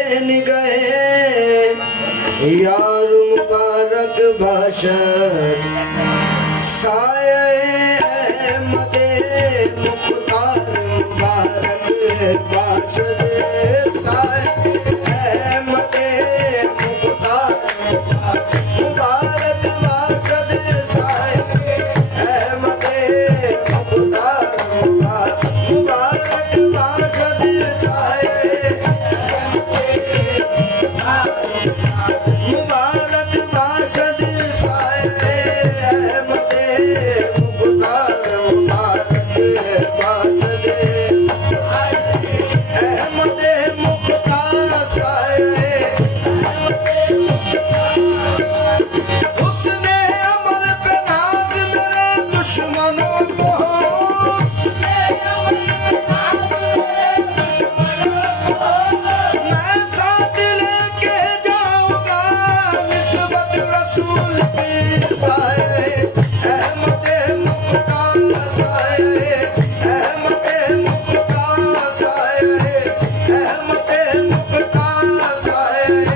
हुसैन गए यार मुबारक बशर साये अहमद मुख्तार मुबारक बशर साये अहमद मुख्तार मुबारक बशर साये अहमद मुख्तार मुबारक बशर साये मुबारक बासद साये अहमद मुख्तार मुबारक बासद अहमद मुख्तार साये हुस्ने अमल पे नाज मेरे दुश्मनों को मैं साथ लेके जाऊंगा निस्बत रसूल की साये अहमद मुख्तार साये अहमद मुख्तार साये अहमद मुख्तार साये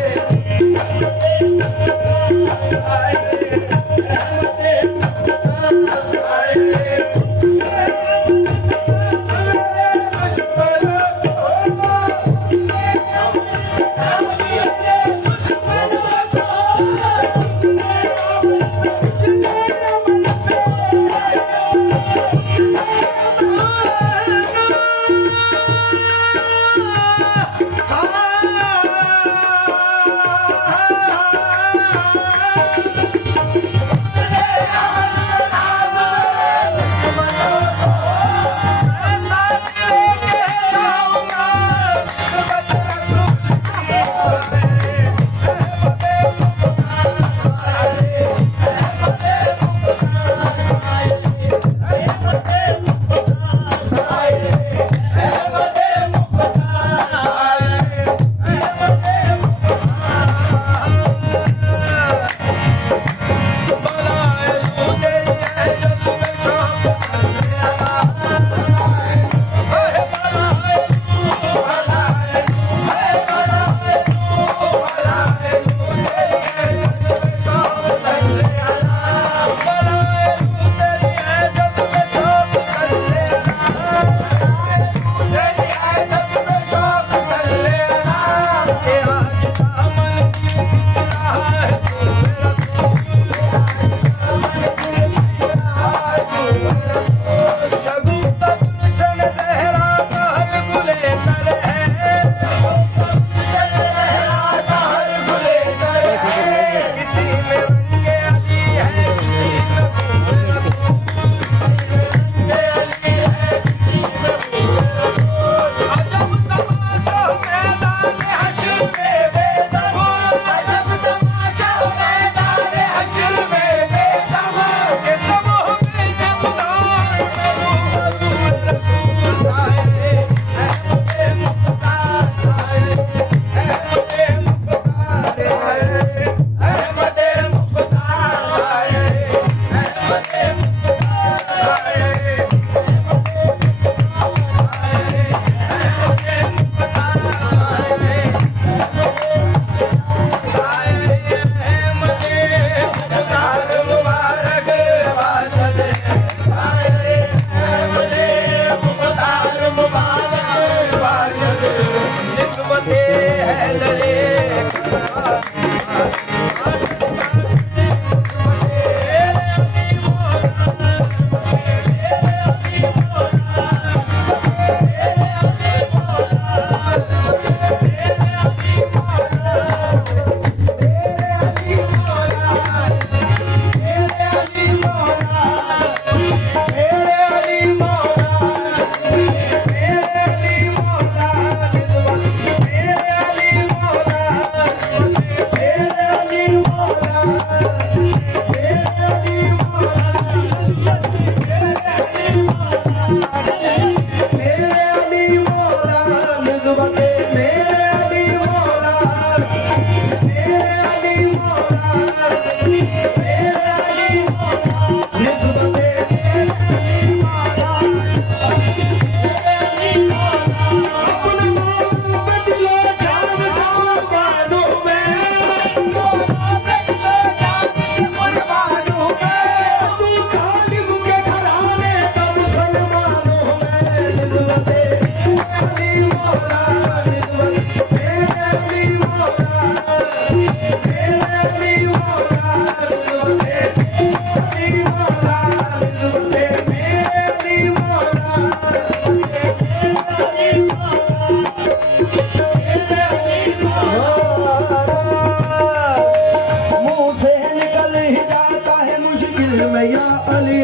अली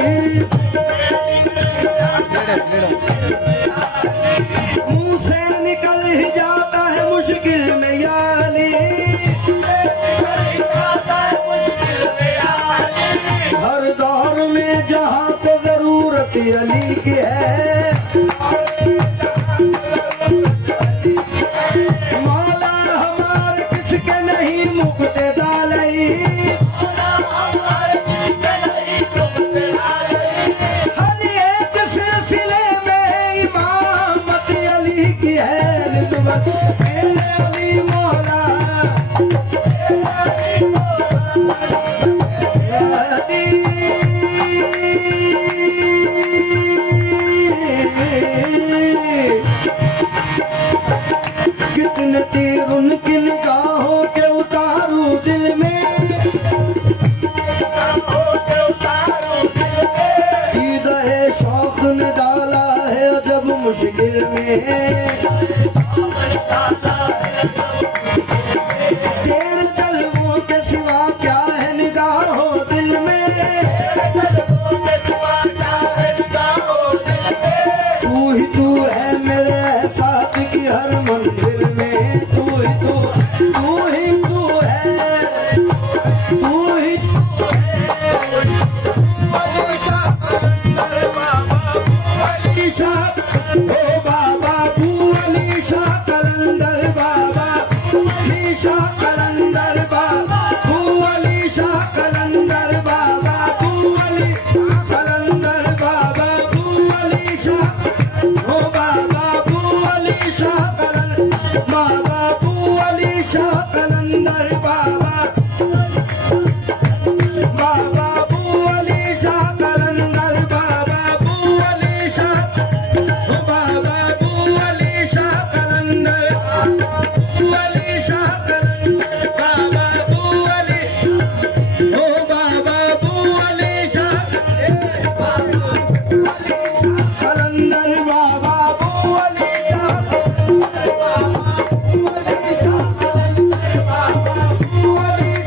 मुंह से निकल ही जाता है मुश्किल में या अली हर दौर में जहाँ पे जरूरत अली की है मौला हमारे किसके नहीं मुक्ते दालई हर एक सिलसिले में इमामत अली की है निस्बत मेरे अली मौला कितने तीर उनकी निगाहों के उतारू दिल में दीदा शौक ने डाला है जब मुश्किल में तेरे जलवों के सिवा क्या है निगाहों दिल में तू ही तू है मेरे एहसास की हर मंजिल में तू ही तू है तू ही अली शाह ओ बाबा बू अली शाह कलंदर बाबा अली शाह कलंदर बाबा बू अली शाह कलंदर बाबा बू अली कलंदर बाबा बू अली शाह ओ बाबा बू अली शाह कलंदर बाबा बू अली शाह कलंदर बाबा बाबा बू अली शाह कलंदर बाबा बू अली शाह ओ बाबा बू अली शाह कलंदर बू अली शाह कलंदर बाबा बू अली ओ बाबा बू अली शाह कलंदर बाबा बू अली शाह बू अली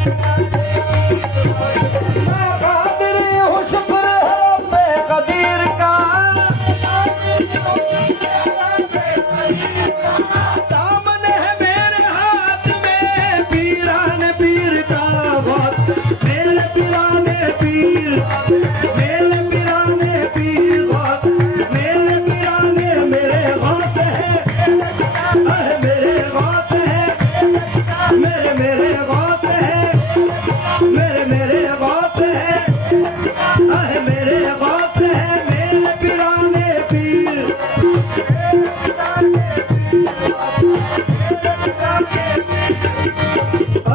मैं कादिर हूँ शुक्र है रब्बे कदीर का दामन है मेरे हाथ में पीरान पीर का गौत मेरे पीराने पीर मेरे पीराने पीर गौत मेरे पीराने मेरे गौस है मेरे गौस है मेरे गौस है मेरे गौस है मेरे गौस है मेरे पीराने पीर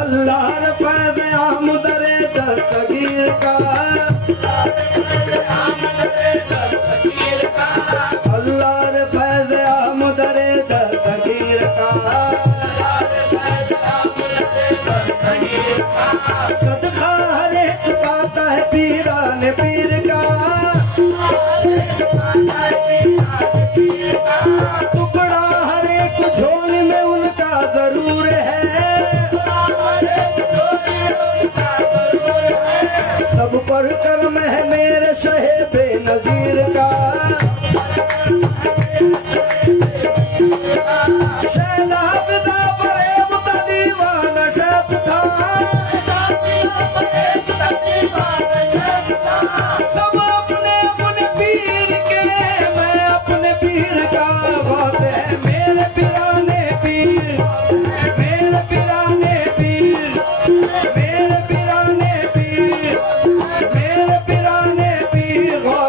अल्लाह ने फैज़ आमदरे दस्तगीर का अल्लाह ने फैज़ आमदरे दस्तगीर का सदका हर एक पाता है पीराने पीर का टुकड़ा हर एक झोली में उनका जरूर है सब पर कर्म है मेरे शहे बेनजीर का शहनाब दा फरेब दा दीवाना शब था सब अपने अपने पीर के मैं अपने पीर का गौत है मेरे पीराने पीर मेरे पीराने पीर मेरे पीराने पीर मेरे पीराने पीर गौत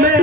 मैं